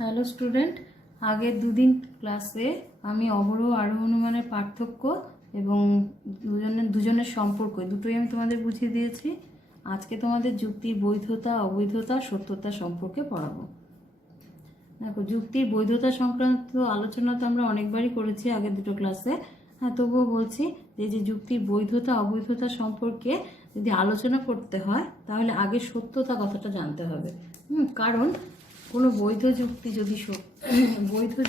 Hello student, আগের দুদিন ক্লাসে আমি অবরোহ আরোহ অনুমানের পার্থক্য এবং দুজনের সম্পর্ক দুটোই আমি তোমাদের বুঝিয়ে দিয়েছি। আজকে তোমাদের যুক্তির বৈধতা, অবৈধতা, সত্যতা সম্পর্কে পড়াবো। দেখো, যুক্তির বৈধতা সংক্রান্ত আলোচনা তো আমরা অনেকবারই করেছি আগের দুটো ক্লাসে। হ্যাঁ, তবুও বলছি যে যুক্তির বৈধতা অবৈধতা সম্পর্কে যদি আলোচনা করতে হয় তাহলে আগে সত্যতা কথাটা জানতে হবে। কারণ কোনো বৈধ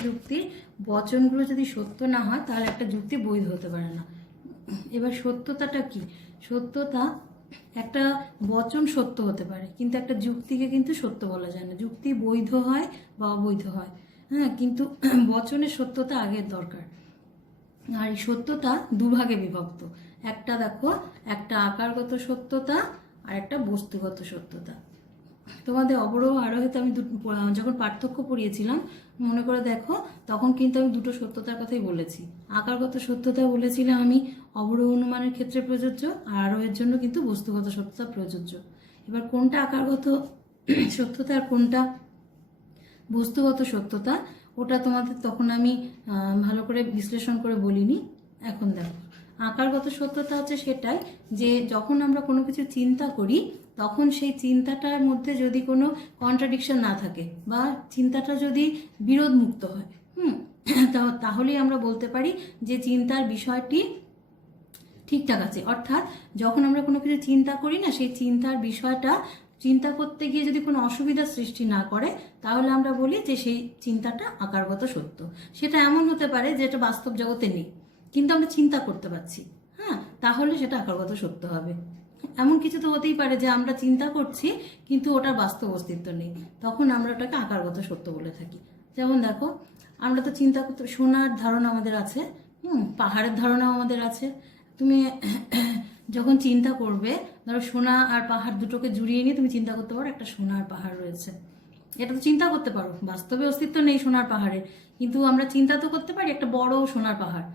যুক্তির বচনগুলো যদি সত্য না হয় তাহলে একটা যুক্তি বৈধ হতে পারে না। এবার সত্যতাটা কি? সত্যতা, একটা বচন সত্য হতে পারে কিন্তু একটা যুক্তিকে কিন্তু সত্য বলা যায় না। যুক্তি বৈধ হয় বা অবৈধ হয়, হ্যাঁ, কিন্তু বচনের সত্যতা আগের দরকার। আর এই সত্যতা দুভাগে বিভক্ত। একটা দেখো, একটা আকারগত সত্যতা আর একটা বস্তুগত সত্যতা। তোমাদের অবরোহ আরোহিতে আমি যখন পার্থক্য পড়িয়েছিলাম মনে করে দেখো, তখন কিন্তু আমি দুটো সত্যতার কথাই বলেছি। আকারগত সত্যতা বলেছিলাম আমি অবরোহ অনুমানের ক্ষেত্রে প্রযোজ্য, আর আরোহের জন্য কিন্তু বস্তুগত সত্যতা প্রযোজ্য। এবার কোনটা আকারগত সত্যতা আর কোনটা বস্তুগত সত্যতা ওটা তোমাদের তখন আমি ভালো করে বিশ্লেষণ করে বলিনি। এখন দেখো, আকারগত সত্যতা হচ্ছে সেটাই যে যখন আমরা কোনো কিছু চিন্তা করি তখন সেই চিন্তাটার মধ্যে যদি কোনো কন্ট্রাডিকশন না থাকে বা চিন্তাটা যদি বিরোধমুক্ত হয়, তাহলেই আমরা বলতে পারি যে চিন্তার বিষয়টি ঠিকঠাক আছে। অর্থাৎ যখন আমরা কোনো কিছু চিন্তা করি না, সেই চিন্তার বিষয়টা চিন্তা করতে গিয়ে যদি কোনো অসুবিধার সৃষ্টি না করে তাহলে আমরা বলি যে সেই চিন্তাটা আকারগত সত্য। সেটা এমন হতে পারে যে এটা বাস্তব জগতে নেই কিন্তু আমরা চিন্তা করতে পারছি, হ্যাঁ, তাহলে সেটা আকারগত সত্য হবে। এমন কিছু তো হতেই পারে যে আমরা চিন্তা করছি কিন্তু ওটার বাস্তব অস্তিত্ব নেই, তখন আমরা ওটাকে আকারগত সত্য বলে থাকি। যেমন দেখো, আমরা তো চিন্তা করতে, সোনার ধারণা আমাদের আছে, পাহাড়ের ধারণাও আমাদের আছে। তুমি যখন চিন্তা করবে, ধরো সোনা আর পাহাড় দুটোকে জুড়িয়ে নিয়ে তুমি চিন্তা করতে পারো একটা সোনার পাহাড় রয়েছে। এটা তো চিন্তা করতে পারো, বাস্তবে অস্তিত্ব নেই সোনার পাহাড়ের, কিন্তু আমরা চিন্তা তো করতে পারি একটা বড় সোনার পাহাড়।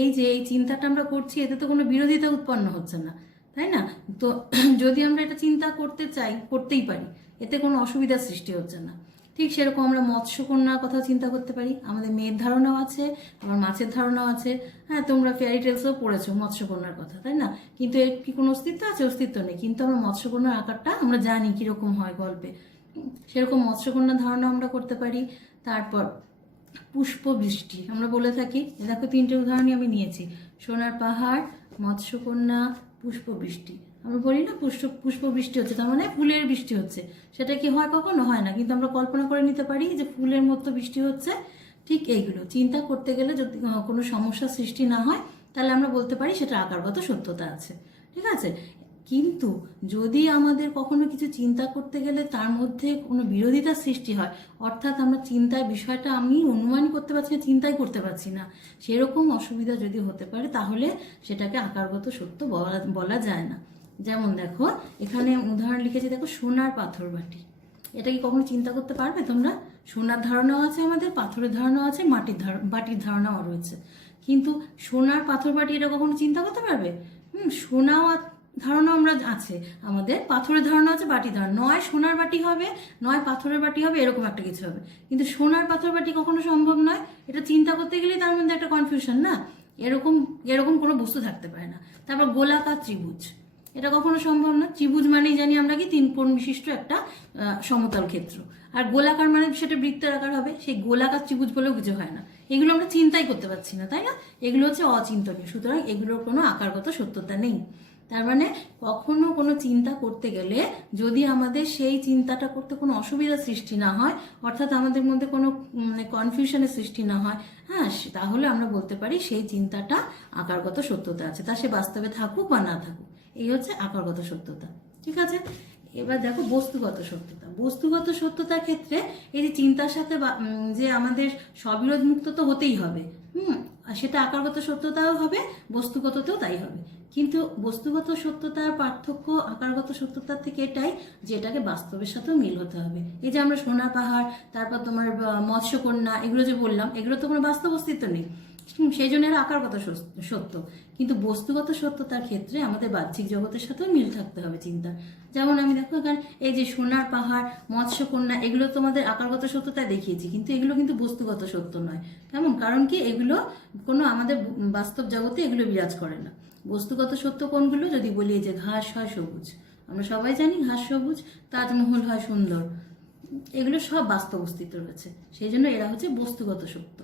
এই যে এই চিন্তাটা আমরা করছি এতে তো কোনো বিরোধিতা উৎপন্ন হচ্ছে না, তাই না? তো যদি আমরা এটা চিন্তা করতে চাই, করতেই পারি, এতে কোনো অসুবিধার সৃষ্টি হচ্ছে না। ঠিক সেরকম আমরা মৎস্যকন্যার কথা চিন্তা করতে পারি। আমাদের মেয়ের ধারণাও আছে, আবার মাছের ধারণাও আছে। হ্যাঁ, তোমরা ফেয়ারি টেলসও পড়েছো মৎস্যকন্যার কথা, তাই না? কিন্তু এর কি কোনো অস্তিত্ব আছে? অস্তিত্ব নেই, কিন্তু আমরা মৎস্যকন্যার আকারটা আমরা জানি কিরকম হয় গল্পে। সেরকম মৎস্যকন্যার ধারণা আমরা করতে পারি। তারপর পুষ্পবৃষ্টি আমরা বলে থাকি। দেখো, তিনটে উদাহরণই আমি নিয়েছি, সোনার পাহাড়, মৎস্যকন্যা, পুষ্পবৃষ্টি। আমরা বলি না পুষ্পবৃষ্টি হচ্ছে, তার মানে ফুলের বৃষ্টি হচ্ছে। সেটা কি হয়? কখনো হয় না, কিন্তু আমরা কল্পনা করে নিতে পারি যে ফুলের মতো বৃষ্টি হচ্ছে। ঠিক এইগুলো চিন্তা করতে গেলে যদি কোনো সমস্যার সৃষ্টি না হয় তাহলে আমরা বলতে পারি সেটা আকারগত সত্যতা আছে। ঠিক আছে, কিন্তু যদি আমাদের কখনো কিছু চিন্তা করতে গেলে তার মধ্যে কোনো বিরোধিতার সৃষ্টি হয়, অর্থাৎ আমরা চিন্তার বিষয়টা আমি অনুমান করতে পারছি না, চিন্তাই করতে পারছি না, সেরকম অসুবিধা যদি হতে পারে তাহলে সেটাকে আকারগত সত্য বলা যায় না। যেমন দেখো, এখানে উদাহরণ লিখেছি, দেখো সোনার পাথর বাটি। এটা কি কখনো চিন্তা করতে পারবে তোমরা? সোনার ধারণাও আছে আমাদের, পাথরের ধারণাও আছে, বাটির ধারণাও রয়েছে, কিন্তু সোনার পাথর বাটি এটা কখনো চিন্তা করতে পারবে? সোনাও ধারণা আমরা আছে আমাদের, পাথরের ধারণা আছে, বাটি ধারণা, নয় সোনার বাটি হবে নয় পাথরের বাটি হবে, এরকম একটা কিছু হবে, কিন্তু সোনার পাথর বাটি কখনো সম্ভব নয়। এটা চিন্তা করতে গেলেই তার মধ্যে একটা কনফিউশন, না? এরকম কোনো বস্তু থাকতে পারে না। তারপর গোলাকার ত্রিভুজ, এটা কখনো সম্ভব না। ত্রিভুজ মানেই জানি আমরা কি 3 কোণ বিশিষ্ট একটা সমতল ক্ষেত্র, আর গোলাকার মানে সেটা বৃত্তের আকার হবে, সেই গোলাকার ত্রিভুজ বলেও কিছু হয় না। এগুলো আমরা চিন্তাই করতে পারছি না, তাই না? এগুলো হচ্ছে অচিন্তনীয়, সুতরাং এগুলোর কোনো আকারগত সত্যতা নেই। তার মানে কখনো কোনো চিন্তা করতে গেলে যদি আমাদের সেই চিন্তাটা করতে কোনো অসুবিধার সৃষ্টি না হয়, অর্থাৎ আমাদের মধ্যে কোনো কনফিউশনের সৃষ্টি না হয়, হ্যাঁ, তাহলে আমরা বলতে পারি সেই চিন্তাটা আকারগত সত্যতা আছে, তা সে বাস্তবে থাকুক বা না থাকুক। এই হচ্ছে আকারগত সত্যতা। ঠিক আছে, এবার দেখো বস্তুগত সত্যতা। বস্তুগত সত্যতার ক্ষেত্রে এই যে চিন্তার সাথে যে আমাদের স্ববিরোধ মুক্ত তো হতেই হবে, সেটা আকারগত সত্যতাও হবে, বস্তুগততেও তাই হবে। কিন্তু বস্তুগত সত্যতার পার্থক্য আকারগত সত্যতার থেকে এটাই যে এটাকে বাস্তবের সাথেও মিল হতে হবে। এই যে আমরা সোনার পাহাড়, তারপর তোমার মৎস্যকন্যা, এগুলো যে বললাম, এগুলো তো কোনো বাস্তব অস্তিত্ব নেই, সেই জন্য এরা আকারগত সত্য। কিন্তু বস্তুগত সত্যতার ক্ষেত্রে আমাদের বাহ্যিক জগতের সাথেও মিল থাকতে হবে চিন্তা। যেমন আমি দেখো এখানে এই যে সোনার পাহাড়, মৎস্যকন্যা, এগুলো তোমাদের আকারগত সত্যতা দেখিয়েছি, কিন্তু এগুলো কিন্তু বস্তুগত সত্য নয়। কেমন? কারণ কি এগুলো কোনো আমাদের বাস্তব জগতে এগুলো বিরাজ করে না। বস্তুগত সত্য কোনগুলো? যদি বলি যে ঘাস হয় সবুজ, আমরা সবাই জানি ঘাস সবুজ, তাজমহল হয় সুন্দর, এগুলো সব বাস্তব অস্তিত্ব রয়েছে, সেই জন্য এরা হচ্ছে বস্তুগত সত্য।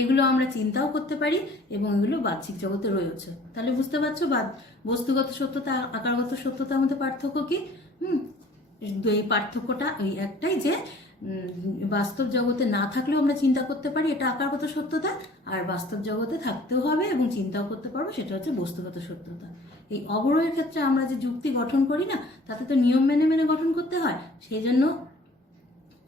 এগুলো আমরা চিন্তাও করতে পারি এবং এগুলো বাহ্যিক জগতে রয়েছে। তাহলে বুঝতে পারছো বস্তুগত সত্যতা আকারগত সত্যতার মধ্যে পার্থক্য কি? এই পার্থক্যটা ওই একটাই যে বাস্তব জগতে না থাকলেও আমরা চিন্তা করতে পারি, এটা আকারগত সত্যতা, আর বাস্তব জগতে থাকতেও হবে এবং চিন্তাও করতে পারবো, সেটা হচ্ছে বস্তুগত সত্যতা। এই অবরোহের ক্ষেত্রে আমরা যে যুক্তি গঠন করি না, তাতে তো নিয়ম মেনে মেনে গঠন করতে হয়, সেই জন্য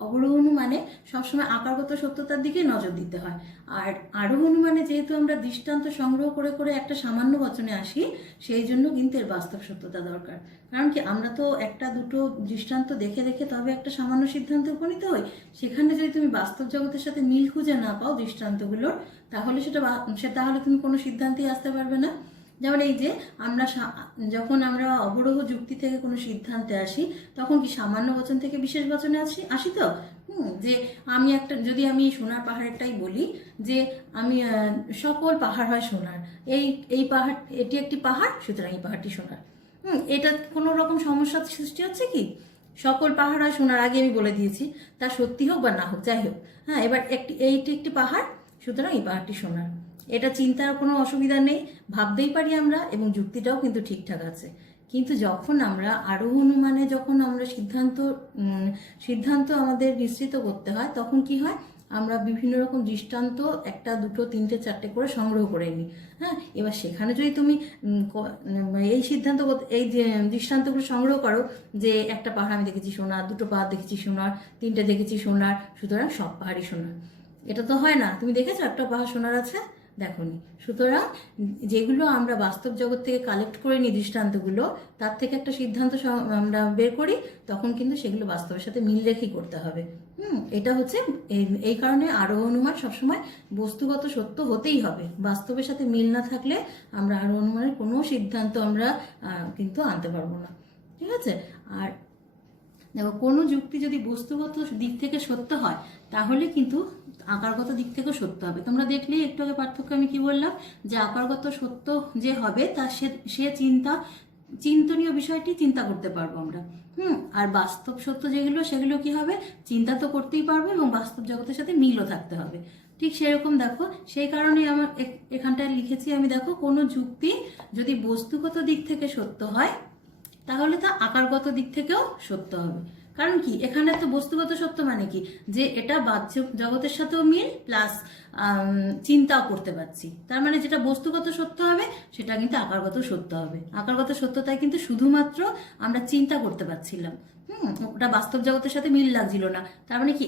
অবরোহ অনুমানে সবসময় আকারগত সত্যতার দিকে নজর দিতে হয়। আর আরোহ অনুমানে যেহেতু আমরা দৃষ্টান্ত সংগ্রহ করে করে একটা সামান্য বচনে আসি, সেই জন্য কিন্তু এর বাস্তব সত্যতা দরকার। কারণ কি আমরা তো একটা দুটো দৃষ্টান্ত দেখে দেখে তবে একটা সামান্য সিদ্ধান্তে উপনীত হই, সেখানে যদি তুমি বাস্তব জগতের সাথে মিল খুঁজে না পাও দৃষ্টান্তগুলোর, তাহলে তাহলে তুমি কোনো সিদ্ধান্তেই আসতে পারবে না। যেমন এই যে যখন আমরা অবরোহ যুক্তি থেকে কোনো সিদ্ধান্তে আসি, তখন কি সামান্য বচন থেকে বিশেষ বচনে আসি তো। যে যদি আমি সোনার পাহাড়েরটাই বলি, যে আমি সকল পাহাড় হয় সোনার, এই পাহাড়, এটি একটি পাহাড়, সুতরাং এই পাহাড়টি সোনার। এটা কোনো রকম সমস্যার সৃষ্টি হচ্ছে কি? সকল পাহাড় হয় সোনার আগে আমি বলে দিয়েছি, তা সত্যি হোক বা না হোক, যাই হোক, হ্যাঁ, এবার এইটি একটি পাহাড়, সুতরাং এই পাহাড়টি সোনার, এটা চিন্তার কোনো অসুবিধা নেই, ভাবতেই পারি আমরা, এবং যুক্তিটাও কিন্তু ঠিকঠাক আছে। কিন্তু যখন আমরা আরোহ অনুমানে যখন আমরা সিদ্ধান্ত আমাদের নিশ্চিত করতে হয়, তখন কি হয়? আমরা বিভিন্ন রকম দৃষ্টান্ত একটা দুটো তিনটে চারটে করে সংগ্রহ করে নিই। হ্যাঁ, এবার সেখানে যদি তুমি এই যে দৃষ্টান্তগুলো সংগ্রহ করো, যে একটা পাহাড় আমি দেখেছি সোনার, দুটো পাহাড় দেখেছি সোনার, তিনটে দেখেছি সোনার, সুতরাং সব পাহাড়ই সোনার, এটা তো হয় না। তুমি দেখেছো একটা পাহাড় সোনার আছে? দেখোনি। সুতরাং যেগুলো আমরা বাস্তব জগৎ থেকে কালেক্ট করে নিই দৃষ্টান্তগুলো, তার থেকে একটা সিদ্ধান্ত আমরা বের করি, তখন কিন্তু সেগুলো বাস্তবের সাথে মিল রেখেই করতে হবে। এটা হচ্ছে এই কারণে আরোহ অনুমান সবসময় বস্তুগত সত্য হতেই হবে। বাস্তবের সাথে মিল না থাকলে আমরা আরোহ অনুমানের কোনো সিদ্ধান্ত আমরা কিন্তু আনতে পারবো না। ঠিক আছে? আর দেখো, কোনো যুক্তি যদি বস্তুগত দিক থেকে সত্য হয়, তাহলে কিন্তু আকারগত দিক থেকেও সত্য হবে। তোমরা দেখলে একটু আগে পার্থক্য আমি কি বললাম, যে আকারগত সত্য যে হবে তা সে চিন্তনীয় বিষয়টি চিন্তা করতে পারবো আমরা। আর বাস্তব সত্য যেগুলো, সেগুলো কি হবে? চিন্তা তো করতেই পারবো এবং বাস্তব জগতের সাথে মিলও থাকতে হবে। ঠিক সেরকম দেখো, সেই কারণে আমার এখানটায় লিখেছি আমি, দেখো, কোনো যুক্তি যদি বস্তুগত দিক থেকে সত্য হয়, তাহলে তা আকারগত দিক থেকেও সত্য হবে। কারণ কি, এখানে তো বস্তুগত সত্য মানে কি, যে এটা বাহ্য জগতের সাথেও মিল প্লাস চিন্তাও করতে পারছি, তার মানে যেটা বস্তুগত সত্য হবে সেটা কিন্তু আকারগত সত্য হবে। আকারগত সত্যতায় কিন্তু শুধুমাত্র আমরা চিন্তা করতে পারছিলাম, ওটা বাস্তব জগতের সাথে মিল লাগছিল না, তার মানে কি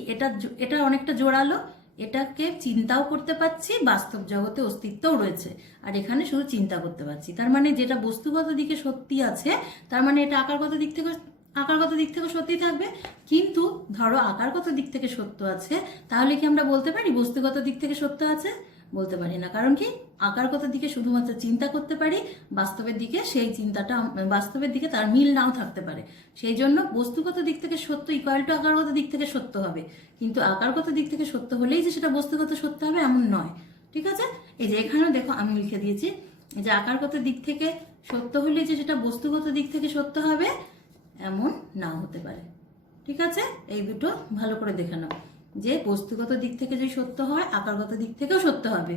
এটা অনেকটা জোরালো, এটাকে চিন্তাও করতে পারছি, বাস্তব জগতে অস্তিত্বও রয়েছে, আর এখানে শুধু চিন্তা করতে পারছি, তার মানে যেটা বস্তুগত দিকে সত্যি আছে, তার মানে এটা আকারগত দিক থেকে সত্যি থাকবে। কিন্তু ধরো আকারগত দিক থেকে সত্য আছে, তাহলে কি আমরা বলতে পারি বস্তুগত দিক থেকে সত্য আছে? বলতে পারি না। কারণ কি, আকারগত দিকে শুধুমাত্র চিন্তা করতে পারি, বাস্তবের দিকে তার মিল নাও থাকতে পারে। সেই জন্য বস্তুগত দিক থেকে সত্য ইকুয়াল টু আকারগত দিক থেকে সত্য হবে, কিন্তু আকারগত দিক থেকে সত্য হলেই যে সেটা বস্তুগত সত্য হবে এমন নয়। ঠিক আছে? এই যে এখানেও দেখো আমি লিখে দিয়েছি যে আকারগত দিক থেকে সত্য হলেই যে সেটা বস্তুগত দিক থেকে সত্য হবে এমন নাও হতে পারে। ঠিক আছে? এই দুটো ভালো করে দেখে নাও, যে বস্তুগত দিক থেকে যদি সত্য হয়, আকারগত দিক থেকেও সত্য হবে।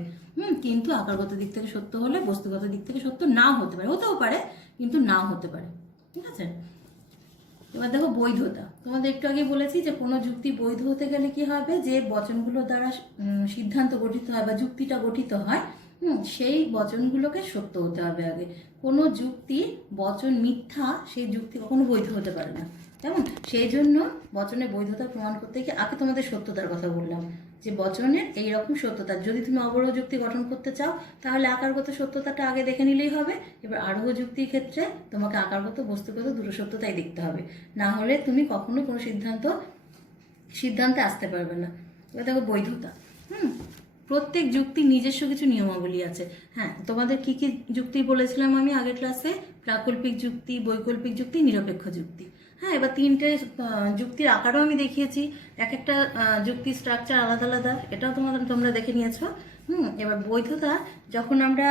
কিন্তু আকারগত দিক থেকে সত্য হলে বস্তুগত দিক থেকে সত্য নাও হতে পারে, হতেও পারে কিন্তু নাও হতে পারে। ঠিক আছে? এবার দেখো বৈধতা। তোমাদের একটু আগে বলেছি যে কোনো যুক্তি বৈধ হতে গেলে কি হবে, যে বচনগুলোর দ্বারা সিদ্ধান্ত গঠিত হয় বা যুক্তিটা গঠিত হয়, সেই বচনগুলোকে সত্য হতে হবে আগে। কোনো যুক্তি বচন মিথ্যা, সেই যুক্তি কখনো বৈধ হতে পারে না। কেমন? সেই জন্য বচনের বৈধতা প্রমাণ করতে গিয়ে আগে তোমাদের সত্যতার কথা বললাম, যে বচনের এইরকম সত্যতা। যদি তুমি অবরোহ যুক্তি গঠন করতে চাও, তাহলে আকারগত সত্যতাটা আগে দেখে নিলেই হবে। এবার আরোহ যুক্তির ক্ষেত্রে তোমাকে আকারগত বস্তুগত দুটো সত্যতাই দেখতে হবে, না হলে তুমি কখনো কোনো সিদ্ধান্তে আসতে পারবে না। এবার দেখো বৈধতা। প্রত্যেক যুক্তির নিজস্ব কিছু নিয়মাবলী আছে। হ্যাঁ, তোমাদের কি কি যুক্তি বলেছিলাম আমি আগের ক্লাসে? প্রাকল্পিক যুক্তি, বৈকল্পিক যুক্তি, নিরপেক্ষ যুক্তি। হ্যাঁ, এবার তিনটে যুক্তির আকারও আমি দেখিয়েছি, এক একটা যুক্তির স্ট্রাকচার আলাদা আলাদা, এটাও তোমরা দেখে নিয়েছো। এবার বৈধতা, যখন আমরা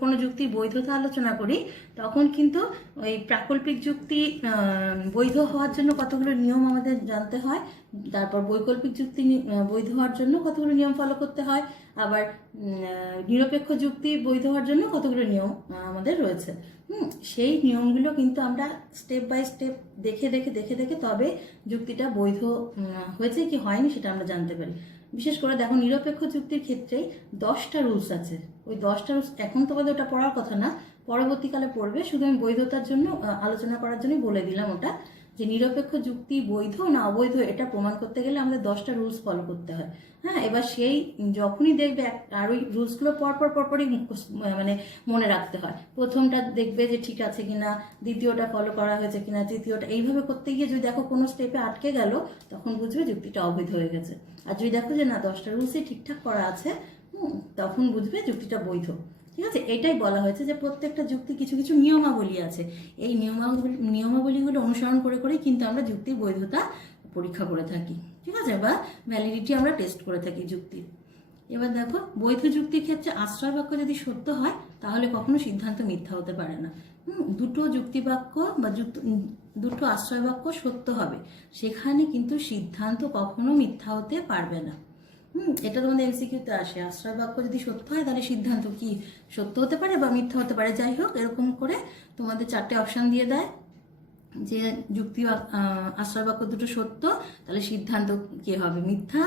কোনো যুক্তির বৈধতা আলোচনা করি তখন কিন্তু ওই প্রাকল্পিক যুক্তি বৈধ হওয়ার জন্য কতগুলো নিয়ম আমাদের জানতে হয়, তারপর বৈকল্পিক যুক্তি বৈধ হওয়ার জন্য কতগুলো নিয়ম ফলো করতে হয়, আবার নিরপেক্ষ যুক্তি বৈধ হওয়ার জন্য কতগুলো নিয়ম আমাদের রয়েছে। সেই নিয়মগুলো কিন্তু আমরা স্টেপ বাই স্টেপ দেখে দেখে দেখে দেখে তবে যুক্তিটা বৈধ হয়েছে কি হয়নি সেটা আমরা জানতে পারি। বিশেষ করে দেখো, নিরপেক্ষ যুক্তির ক্ষেত্রে 10টা রুলস আছে। ওই 10টা রুলস এখন তোমাদের ওটা পড়ার কথা না, পরবর্তীকালে পড়বে, শুধু আমি বৈধতার জন্য আলোচনা করার জন্যই বলে দিলাম ওটা, যে নিরপেক্ষ যুক্তি বৈধ না অবৈধ এটা প্রমাণ করতে গেলে আমাদের 10টা রুলস ফলো করতে হয়। হ্যাঁ, এবার সেই যখনই দেখবে আর ওই রুলসগুলো পরপরই মানে মনে রাখতে হয়। প্রথমটা দেখবে যে ঠিক আছে কিনা, দ্বিতীয়টা ফলো করা হয়েছে কিনা, তৃতীয়টা, এইভাবে করতে গিয়ে যদি দেখো কোনো স্টেপে আটকে গেল তখন বুঝবে যুক্তিটা অবৈধ হয়ে গেছে। আর যদি দেখো যে না 10টা রুলসই ঠিকঠাক করা আছে তখন বুঝবে যুক্তিটা বৈধ। ঠিক আছে, এটাই বলা হয়েছে যে প্রত্যেকটা যুক্তি কিছু কিছু নিয়মাবলী আছে, এই নিয়মাবলীগুলো অনুসরণ করে করেই কিন্তু আমরা যুক্তির বৈধতা পরীক্ষা করে থাকি। ঠিক আছে, বা ভ্যালিডিটি আমরা টেস্ট করে থাকি যুক্তির। এবার দেখো, বৈধ যুক্তির ক্ষেত্রে আশ্রয় বাক্য যদি সত্য হয় তাহলে কখনো সিদ্ধান্ত মিথ্যা হতে পারে না। দুটো যুক্তি বাক্য বা দুটো আশ্রয় বাক্য সত্য হবে, সেখানে কিন্তু সিদ্ধান্ত কখনো মিথ্যা হতে পারবে না। এটা তোমাদের এমসিকিউতে আসে, আশ্রয় বাক্য যদি সত্য হয় তাহলে সিদ্ধান্ত কি সত্য হতে পারে বা মিথ্যা হতে পারে। যাই হোক, এরকম করে তোমাদের 4টে অপশান দিয়ে দেয় যে যুক্তি আশ্রয় বাক্য দুটো সত্য, তাহলে সিদ্ধান্ত কি হবে, মিথ্যা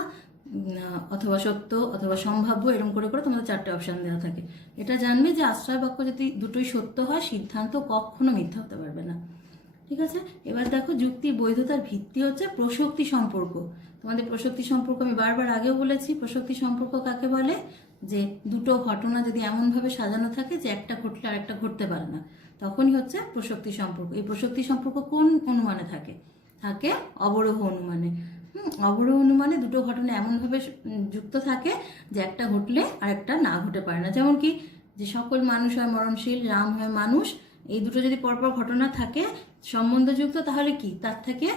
অথবা সত্য অথবা সম্ভাব্য, এরকম করে করে তোমাদের 4টে অপশান দেওয়া থাকে। এটা জানবে যে আশ্রয় বাক্য যদি দুটোই সত্য হয় সিদ্ধান্ত কখনো মিথ্যা হতে পারবে না। ঠিক আছে, এবার দেখো, যুক্তির বৈধতার ভিত্তি হচ্ছে প্রসক্তি সম্পর্ক। তোমাদের প্রসক্তি সম্পর্ক আমি বারবার আগেও বলেছি। প্রসক্তি সম্পর্ক কাকে বলে? যে দুটো ঘটনা যদি এমনভাবে সাজানো থাকে যে একটা ঘটলে আরেকটা ঘটতে পারে না, তখনই হচ্ছে প্রসক্তি সম্পর্ক। এই প্রসক্তি সম্পর্ক কোন অনুমানে থাকে? থাকে অবরোহ অনুমানে। অবরোহ অনুমানে দুটো ঘটনা এমনভাবে যুক্ত থাকে যে একটা ঘটলে আরেকটা না ঘটে পারে না। যেমন কি, যে সকল মানুষ হয় মরণশীল, রাম হয় মানুষ, এই দুটো যদি পরপর ঘটনা থাকে সম্বন্ধযুক্ত, তাহলে কি তার থেকে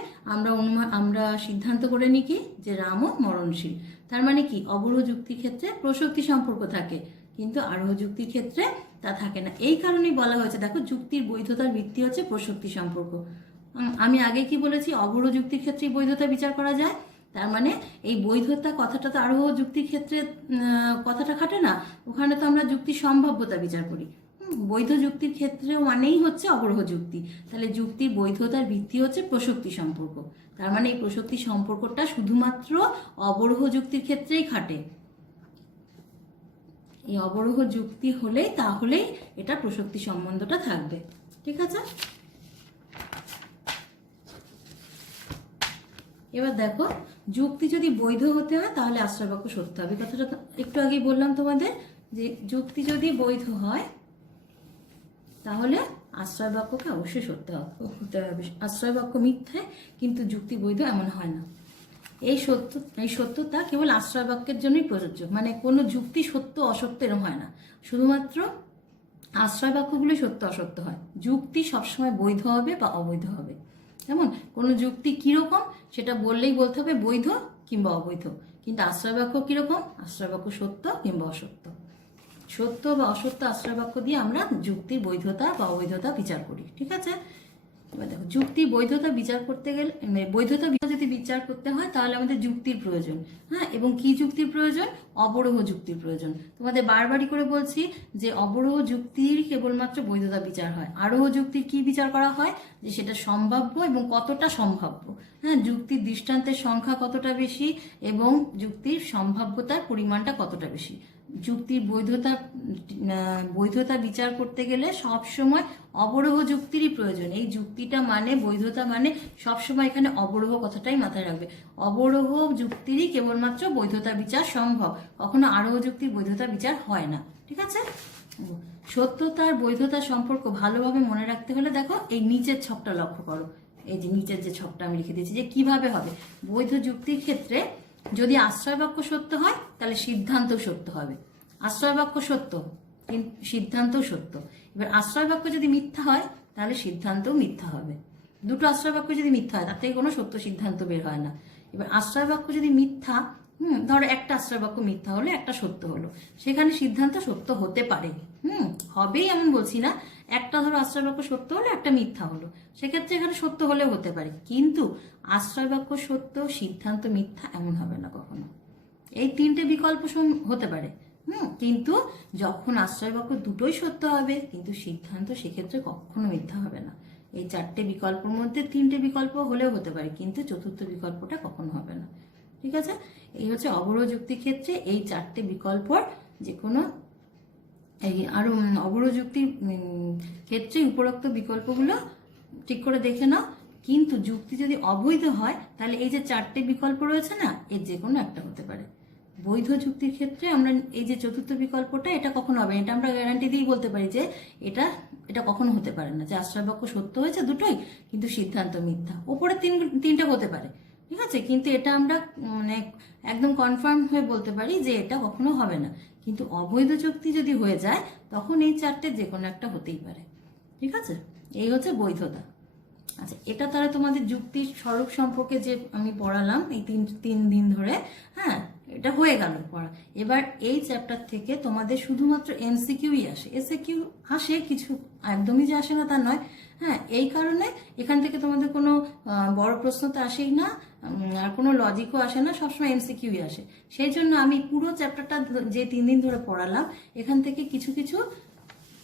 আমরা সিদ্ধান্ত করে নিই কি যে রামও মরণশীল। তার মানে কি, অবরোহ যুক্তির ক্ষেত্রে প্রসক্তি সম্পর্ক থাকে, কিন্তু আরোহ যুক্তির ক্ষেত্রে তা থাকে না। এই কারণেই বলা হয়েছে, দেখো, যুক্তির বৈধতার ভিত্তি হচ্ছে প্রসক্তি সম্পর্ক। আমি আগে কি বলেছি, অবরোহ যুক্তির ক্ষেত্রেই বৈধতা বিচার করা যায়। তার মানে এই বৈধতা কথাটা তো আরোহ যুক্তির ক্ষেত্রে কথাটা খাটে না, ওখানে তো আমরা যুক্তির সম্ভাব্যতা বিচার করি। বৈধ যুক্তির ক্ষেত্রেও মানেই হচ্ছে অবরোহ যুক্তি। তাহলে যুক্তির বৈধতার ভিত্তি হচ্ছে প্রসক্তি সম্পর্ক। তার মানে এই প্রসক্তি সম্পর্কটা শুধুমাত্র অবরোহ যুক্তির ক্ষেত্রেই খাটে। এই অবরোহ যুক্তি হলেই তাহলেই এটা প্রসক্তি সম্বন্ধটা থাকবে। ঠিক আছে, এবার দেখো, যুক্তি যদি বৈধ হতে হয় তাহলে আশ্রয় বাক্য সত্য হবে। কথাটা একটু আগেই বললাম তোমাদের, যে যুক্তি যদি বৈধ হয় তাহলে আশ্রয় বাক্যকে অবশ্যই সত্য হতে হবে। আশ্রয় বাক্য মিথ্যে কিন্তু যুক্তি বৈধ, এমন হয় না। এই সত্যতা কেবল আশ্রয় বাক্যের জন্যই প্রযোজ্য। মানে কোনো যুক্তি সত্য অসত্য এরকম হয় না, শুধুমাত্র আশ্রয় বাক্যগুলোই সত্য অসত্য হয়। যুক্তি সবসময় বৈধ হবে বা অবৈধ হবে। যেমন কোনো যুক্তি কীরকম সেটা বললেই বলতে হবে বৈধ কিংবা অবৈধ, কিন্তু আশ্রয় বাক্য কীরকম, আশ্রয় বাক্য সত্য কিংবা অসত্য। সত্য বা অসত্য আশ্রয় বাক্য দিয়ে আমরা যুক্তির বৈধতা বা অবৈধতা বিচার করি। ঠিক আছে, এবার দেখো, যুক্তির বৈধতা বিচার করতে গেলে, বৈধতা যদি বিচার করতে হয় তাহলে আমাদের যুক্তির প্রয়োজন। হ্যাঁ, এবং কি যুক্তির প্রয়োজন? অবরোহ যুক্তির প্রয়োজন। তোমাদের বারবারই করে বলছি যে অবরোহ যুক্তির কেবলমাত্র বৈধতা বিচার হয়। আরোহ যুক্তির কি বিচার করা হয়? যে সেটা সম্ভাব্য এবং কতটা সম্ভাব্য। হ্যাঁ, যুক্তির দৃষ্টান্তের সংখ্যা কতটা বেশি এবং যুক্তির সম্ভাব্যতার পরিমাণটা কতটা বেশি। যুক্তির বৈধতা বিচার করতে গেলে সবসময় অবরোহ যুক্তিরই প্রয়োজন। এই যুক্তিটা মানে বৈধতা মানে সবসময় এখানে অবরোহ কথাটাই মাথায় রাখবে। অবরোহ যুক্তিরই কেবলমাত্র বৈধতা বিচার সম্ভব, কখনো আরোহ যুক্তির বৈধতা বিচার হয় না। ঠিক আছে, সত্যতার বৈধতা সম্পর্ক ভালোভাবে মনে রাখতে হলে দেখো এই নিচের ছকটা লক্ষ্য করো। এই যে নিচের যে ছকটা আমি লিখে দিয়েছি যে কিভাবে হবে বৈধ যুক্তির ক্ষেত্রে যদি আশ্রয় বাক্য সত্য হয় তাহলে সিদ্ধান্ত সত্য হবে। আশ্রয় বাক্য সত্য কিন্তু সিদ্ধান্তও সত্য। এবার আশ্রয় বাক্য যদি মিথ্যা হয় তাহলে সিদ্ধান্তও মিথ্যা হবে। দুটো আশ্রয় বাক্য যদি মিথ্যা হয় তার থেকে কোনো সত্য সিদ্ধান্ত বের হয় না। এবার আশ্রয় বাক্য যদি মিথ্যা, ধরো একটা আশ্রয় বাক্য মিথ্যা হলো, একটা সত্য হলো, সেখানে সিদ্ধান্ত সত্য হতে পারে, হবেই এমন বলছি না। একটা ধরো আশ্রয় বাক্য সত্য হলো, একটা মিথ্যা হলো, সেক্ষেত্রে এখানে সত্য হলেও হতে পারে, কিন্তু আশ্রয় বাক্য সত্য সিদ্ধান্ত মিথ্যা এমন হবে না কখনো। এই তিনটে বিকল্প হতে পারে, কিন্তু যখন আশ্রয় বাক্য দুটোই সত্য হবে কিন্তু সিদ্ধান্ত সেক্ষেত্রে কখনো মিথ্যা হবে না। এই চারটে বিকল্পের মধ্যে তিনটে বিকল্প হলেও হতে পারে, কিন্তু চতুর্থ বিকল্পটা কখনো হবে না। ঠিক আছে, এই হচ্ছে অবরোধ যুক্তির ক্ষেত্রে এই চারটে বিকল্পর যে কোনো এই আরো অবরোধ যুক্তির ক্ষেত্রে উপরোক্ত বিকল্পগুলো ঠিক করে দেখে নাও। কিন্তু যুক্তি যদি অবৈধ হয় তাহলে এই যে চারটে বিকল্প রয়েছে না, এর যে কোনো একটা হতে পারে। বৈধ যুক্তির ক্ষেত্রে আমরা এই যে চতুর্থ বিকল্পটা, এটা কখনো হবে, এটা আমরা গ্যারান্টি দিয়েই বলতে পারি যে এটা এটা কখনো হতে পারে না, যে আশ্রয় বাক্য সত্য হয়েছে দুটোই কিন্তু সিদ্ধান্ত মিথ্যা। ওপরে তিনটা হতে পারে, ঠিক আছে, কিন্তু এটা আমরা মানে একদম কনফার্ম হয়ে বলতে পারি যে এটা কখনো হবে না। কিন্তু অবৈধ যুক্তি যদি হয়ে যায় তখন এই চারটে যে কোনো একটা হতেই পারে। ঠিক আছে, এই হচ্ছে বৈধতা। আচ্ছা, এটা তাহলে তোমাদের যুক্তির স্বরূপ সম্পর্কে যে আমি পড়ালাম এই তিন দিন ধরে, হ্যাঁ, এটা হয়ে গেল পড়া। এবার এই চ্যাপ্টার থেকে তোমাদের শুধুমাত্র এমসিকিউই আসে, এসএকিউ আসে কিছু, একদমই যে আসে না তা নয়। হ্যাঁ, এই কারণে এখান থেকে তোমাদের কোনো বড় প্রশ্ন তো আসেই না, আর কোনো লজিকও আসে না, সবসময় এমসিকিউই আসে। সেই জন্য আমি পুরো চ্যাপ্টারটা যে 3 দিন ধরে পড়ালাম এখান থেকে কিছু কিছু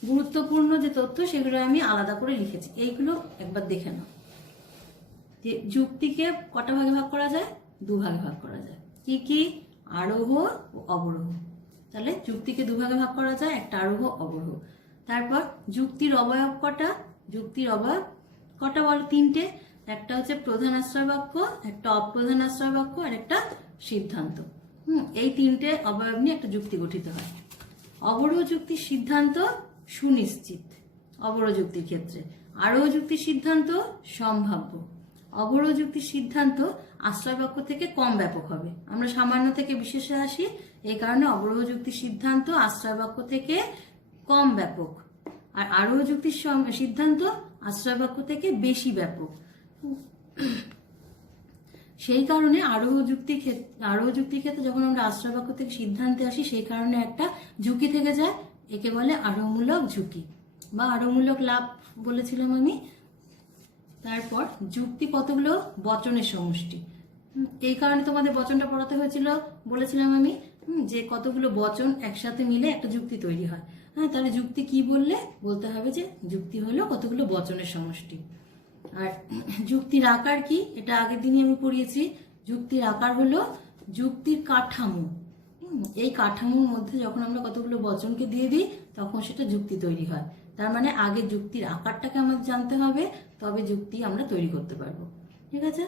গুরুত্বপূর্ণ যে তথ্য সেগুলো আমি আলাদা করে লিখেছি, এইগুলো একবার দেখে নাও। যে যুক্তিকে কটা ভাগে ভাগ করা যায়? 2 ভাগে ভাগ করা যায়। কি কি? আরোহ ও অবরোহ। তাহলে যুক্তিকে 2 ভাগে ভাগ করা যায়, একটা আরোহ, অবরোহ। তারপর যুক্তির অবয়ব কটা? যুক্তির অবয়ব কটা বলো? 3টে। একটা হচ্ছে প্রধান আশ্রয় বাক্য, একটা অপ্রধান আশ্রয় বাক্য, আর একটা সিদ্ধান্ত। এই 3টে অবয়ব নিয়ে একটা যুক্তি গঠিত হয়। অবরোহ যুক্তির সিদ্ধান্ত সুনিশ্চিত অবরোহ যুক্তির ক্ষেত্রে, আরোহ যুক্তির সিদ্ধান্ত সম্ভাব্য। অবরোহ যুক্তির সিদ্ধান্ত আশ্রয় বাক্য থেকে কম ব্যাপক হবে। আমরা সামান্য থেকে বিশেষে আসি, এই কারণে অবরোহ যুক্তির সিদ্ধান্ত আশ্রয় বাক্য থেকে কম ব্যাপক, আর আরোহ যুক্তির সিদ্ধান্ত আশ্রয় বাক্য থেকে বেশি ব্যাপক। সেই কারণে আরোহ যুক্তির ক্ষেত্রে যখন আমরা আশ্রয় বাক্য থেকে সিদ্ধান্তে আসি সেই কারণে একটা ঝুঁকি থেকে যায়, একে বলে আরোহমূলক ঝুঁকি বা আরোহমূলক লাভ বলেছিলাম আমি। তারপর যুক্তি কতগুলো? বচনের সমষ্টি। এই কারণে তোমাদের বচনটা পড়াতে হয়েছিল, বলেছিলাম আমি যে কতগুলো বচন একসাথে মিলে একটা যুক্তি তৈরি হয়। হ্যাঁ, তাহলে যুক্তি কি বললে বলতে হবে যে যুক্তি হলো কতগুলো বচনের সমষ্টি। আর যুক্তির আকার কি? এটা আগের দিনই আমি পড়িয়েছি। যুক্তির আকার হলো যুক্তির কাঠামো। এই কাঠামোর মধ্যে যখন আমরা কতগুলো বচনকে দিয়ে দিই তখন সেটা যুক্তি তৈরি হয়। তার মানে আগে যুক্তির আকারটাকে আমাদের জানতে হবে, তবে যুক্তি আমরা তৈরি করতে পারবো। ঠিক আছে,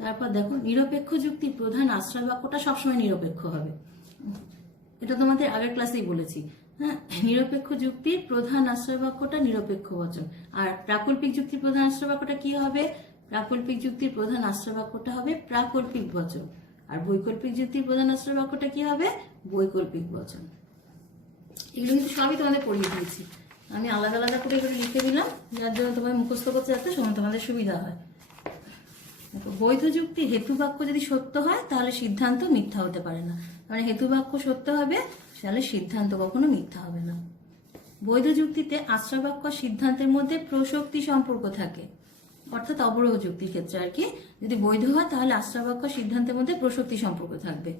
তারপর দেখো নিরপেক্ষ যুক্তির প্রধান আশ্রয় বাক্যটা সবসময় নিরপেক্ষ হবে। এটা তোমাদের আগের ক্লাসেই বলেছি। হ্যাঁ, নিরপেক্ষ যুক্তির প্রধান আশ্রয় বাক্যটা নিরপেক্ষ বচন। আর প্রাকল্পিক যুক্তির প্রধান আশ্রয় বাক্যটা কি হবে? প্রাকল্পিক যুক্তির প্রধান আশ্রয় বাক্যটা হবে প্রাকল্পিক বচন। আর বৈকল্পিক যুক্তির প্রধান আশ্রয় বাক্যটা কি হবে? বৈকল্পিক বচন। এগুলো কিন্তু সবই তোমাদের পড়িয়ে দিয়েছি, আমি আলাদা আলাদা করে এগুলো লিখে দিলাম যার জন্য তোমার মুখস্থ করতে যাতে তোমাদের সুবিধা হয়। বৈধ যুক্তি হেতু বাক্য যদি সত্য হয় তাহলে সিদ্ধান্ত মিথ্যা হতে পারে না। মানে হেতু বাক্য সত্য হবে, তাহলে সিদ্ধান্ত কখনো মিথ্যা হবে না। বৈধ যুক্তিতে আশ্রয় বাক্য সিদ্ধান্তের মধ্যে প্রসক্তি সম্পর্ক থাকে, অর্থাৎ অবরোহ যুক্তির ক্ষেত্রে আর কি, যদি বৈধ হয় তাহলে আশ্রয় বাক্য সিদ্ধান্তের মধ্যে প্রসক্তি সম্পর্ক থাকবে।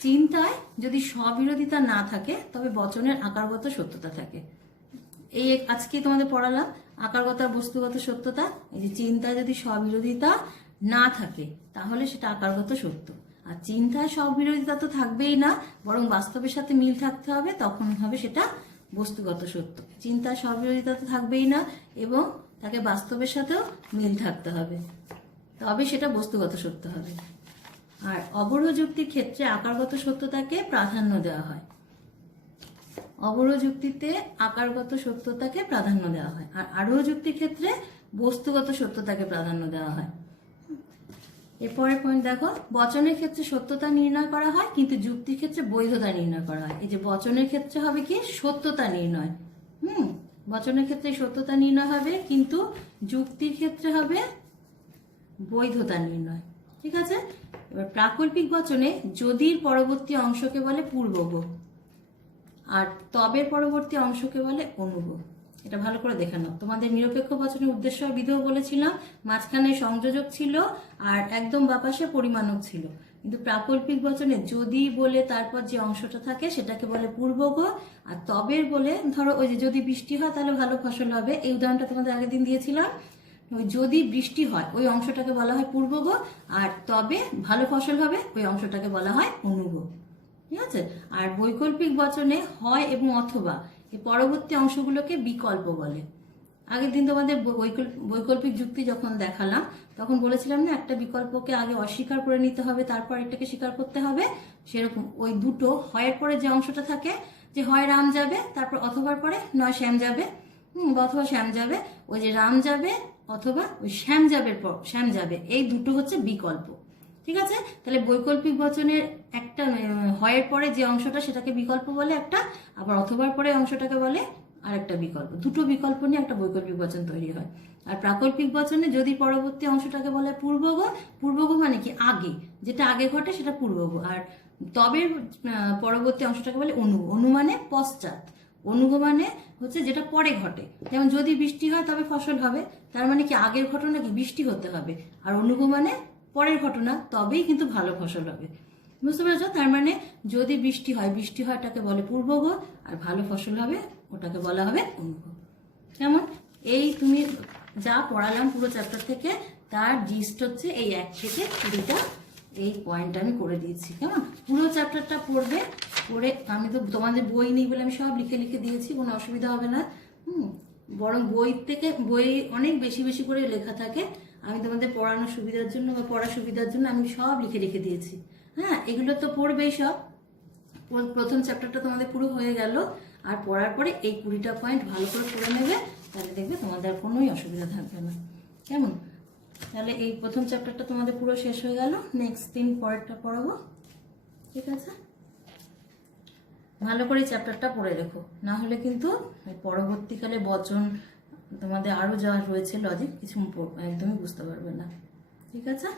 চিন্তায় যদি স্ববিরোধিতা না থাকে তবে বচনের আকারগত সত্যতা থাকে। এই আজকে তোমাদের পড়ালাম আকারগত আর বস্তুগত সত্যতা। এই যে চিন্তায় যদি স্ববিরোধিতা না থাকে তাহলে সেটা আকারগত সত্য, আর চিন্তায় স্ববিরোধিতা তো থাকবেই না, বরং বাস্তবের সাথে মিল থাকতে হবে, তখন হবে সেটা বস্তুগত সত্য। চিন্তায় স্ববিরোধিতা তো থাকবেই না এবং তাকে বাস্তবের সাথেও মিল থাকতে হবে, তবে সেটা বস্তুগত সত্য হবে। আর অবরোহ যুক্তির ক্ষেত্রে আকারগত সত্যতাকে প্রাধান্য দেওয়া হয়। অবরোহ যুক্তিতে আকারগত সত্যতাকে প্রাধান্য দেওয়া হয়, আর আরোহ যুক্তির ক্ষেত্রে বস্তুগত সত্যতাকে প্রাধান্য দেওয়া হয়। এরপরের পয়েন্ট দেখো, বচনের ক্ষেত্রে সত্যতা নির্ণয় করা হয় কিন্তু যুক্তির ক্ষেত্রে বৈধতা নির্ণয় করা হয়। এই যে বচনের ক্ষেত্রে হবে কি সত্যতা নির্ণয়, বচনের ক্ষেত্রে সত্যতা নির্ণয় হবে কিন্তু যুক্তির ক্ষেত্রে হবে বৈধতা নির্ণয়। ঠিক আছে, এবার প্রাকল্পিক বচনে যদির পরবর্তী অংশকে বলে পূর্বগ আর তবের পরবর্তী অংশকে বলে অনুগ। এটা ভালো করে দেখে নাও। তোমাদের নিরপেক্ষ বচনের উদ্দেশ্য আর বিধেয় বলেছিলাম, মাঝখানে সংযোজক ছিল আর একদম বাপাশে পরিমাণক ছিল। কিন্তু প্রাকল্পিক বচনে যদি বলে তারপর যে অংশটা থাকে সেটাকে বলে পূর্বগ, আর তবের বলে ধরো ওই যে যদি বৃষ্টি হয় তাহলে ভালো ফসল হবে, এই উদাহরণটা তোমাদের আগের দিন দিয়েছিলাম। ওই যদি বৃষ্টি হয় ওই অংশটাকে বলা হয় পূর্বগ, আর তবে ভালো ফসল হবে ওই অংশটাকে বলা হয় অনুগ। ঠিক আছে, আর বৈকল্পিক বচনে হয় এবং অথবা এই পরবর্তী অংশগুলোকে বিকল্প বলে। আগের দিন তোমাদের বৈকল্পিক যুক্তি যখন দেখালাম তখন বলেছিলাম না একটা বিকল্পকে আগে অস্বীকার করে নিতে হবে তারপর এটাকে স্বীকার করতে হবে। সেরকম ওই দুটো হয়ের পরে যে অংশটা থাকে, যে হয় রাম যাবে তারপর অথবার পরে নয় শ্যাম যাবে, অথবা শ্যাম যাবে, ওই যে রাম যাবে অথবা ওই শ্যাম যাবে পর শ্যাম যাবে, এই দুটো হচ্ছে বিকল্প। ঠিক আছে, তাহলে বৈকল্পিক বচনের একটা হয়ের পরে যে অংশটা সেটাকে বিকল্প বলে একটা, আবার অথবার পরে অংশটাকে বলে আর একটা বিকল্প। দুটো বিকল্প নিয়ে একটা বৈকল্পিক বচন তৈরি হয়। আর প্রাকল্পিক বচনে যদি পরবর্তী অংশটাকে বলে পূর্বগ, পূর্বগ মানে কি আগে, যেটা আগে ঘটে সেটা পূর্বগ, আর তবের পরবর্তী অংশটাকে বলে অনুগ। অনু মানে পশ্চাৎ, অনুগ মানে হচ্ছে যেটা পরে ঘটে। যেমন যদি বৃষ্টি হয় তবে ফসল হবে, তার মানে কি আগের ঘটনা কি বৃষ্টি হতে হবে, আর অনুগ মানে পরের ঘটনা, তবেই কিন্তু ভালো ফসল হবে। বুঝতে পেরেছ? তার মানে যদি বৃষ্টি হয়, বৃষ্টি হয়টাকে বলে পূর্বগ, আর ভালো ফসল হবে ওটাকে বলা হবে অনুগ। কেমন? এই তুমি যা পড়ালাম পুরো চ্যাপ্টার থেকে তার জিস্ট হচ্ছে এই 1 থেকে 20টা এই পয়েন্ট আমি করে দিয়েছি। কেমন? পুরো চ্যাপ্টারটা পড়বে, পড়ে আমি তো তোমাদের বই নেই বলে আমি সব লিখে লিখে দিয়েছি, কোনো অসুবিধা হবে না। বরং বই থেকে বই অনেক বেশি বেশি করে লেখা থাকে, আমি তোমাদের পড়ানোর সুবিধার জন্য বা পড়ার সুবিধার জন্য আমি সব লিখে রেখে দিয়েছি। হ্যাঁ, এগুলো তো পড়বেই সব। প্রথম চ্যাপ্টারটা তোমাদের পুরো হয়ে গেল, আর পড়ার পরে এই 20টা পয়েন্ট ভালো করে পড়ে নেবে, তাহলে দেখবে তোমাদের কোনোই অসুবিধা থাকবে না। কেমন? তাহলে এই প্রথম চ্যাপ্টারটা তোমাদের পুরো শেষ হয়ে গেল, নেক্সট দিন পরেরটা পড়াবো। ঠিক আছে, ভালো করে চ্যাপ্টারটা পড়ে রেখো, না হলে কিন্তু পরবর্তীকালে বচন তোমাদের আরো যা রয়েছে লজিক কিছু একদমই বুঝতে পারবে না। ঠিক আছে।